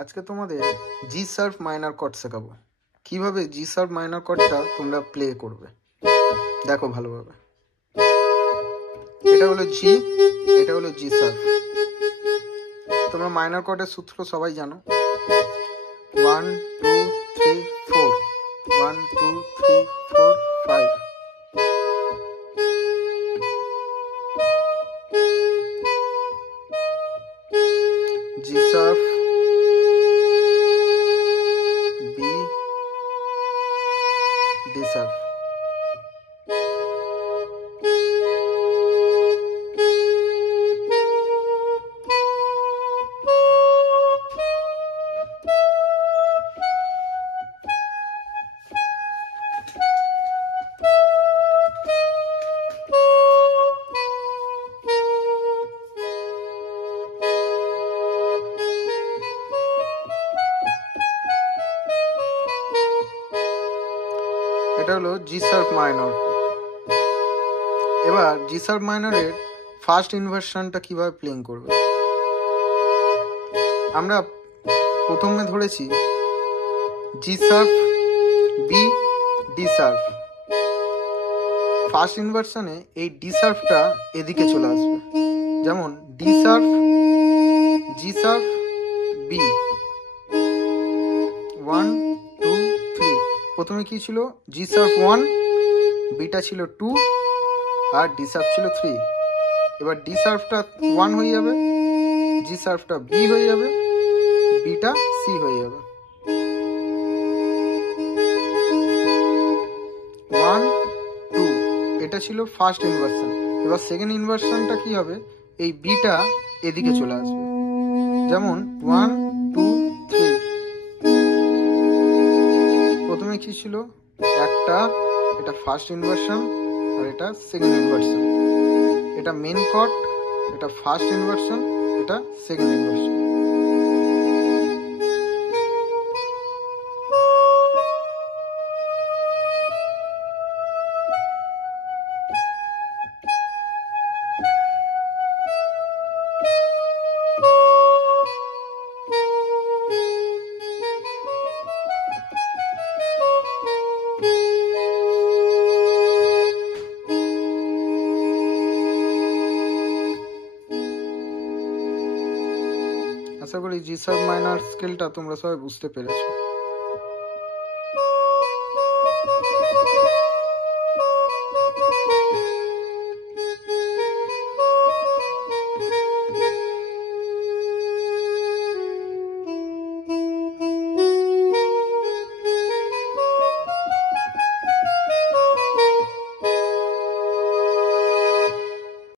আজকে তোমাদের জি sharp minor cord শেখাবো। কিভাবে জি শার্প মাইনর কর্ডটা তোমরা প্লে করবে দেখো ভালোভাবে। এটা হলো জি, এটা হলো জি শার্প। তোমরা মাইনর কর্ডের সূত্র সবাই জানো, 1 2 3 4, 1 2 3 4 5। G sharp, B, D sharp. এটা হলো জি শার্প মাইনর। এবার জি শার্প মাইনরের ফার্স্ট ইনভার্সনটা কিভাবে প্লেইং করবে। আমরা প্রথমে ধরেছি G sharp, B, D sharp. First ইনভার্সনে এই ডি শার্পটা এদিকে চলে আসবে, যেমন D sharp, G sharp, B, 1 2 3। প্রথমে কি ছিল, জি শার্প 1, বিটা ছিল 2 আর ডি শার্প ছিল 3। এবার ডি শার্পটা 1 হয়ে যাবে, জি শার্পটা বি হয়ে যাবে, বিটা সি হয়ে যাবে। 1 2, এটা ছিল ফার্স্ট ইনভার্সন। এবার সেকেন্ড ইনভার্সনটা কি হবে, এই বিটা এদিকে চলে আসবে, যেমন 1 2 3। প্রথমে কি ছিল, একটা, এটা ফার্স্ট ইনভার্সন আর এটা সেকেন্ড ইনভার্সন। এটা মেন কর্ড, এটা ফার্স্ট ইনভার্সন, এটা সেকেন্ড ইনভার্সন। আশা করি জি শার্প মাইনর স্কেলটা তোমরা সবাই বুঝতে পেরেছো।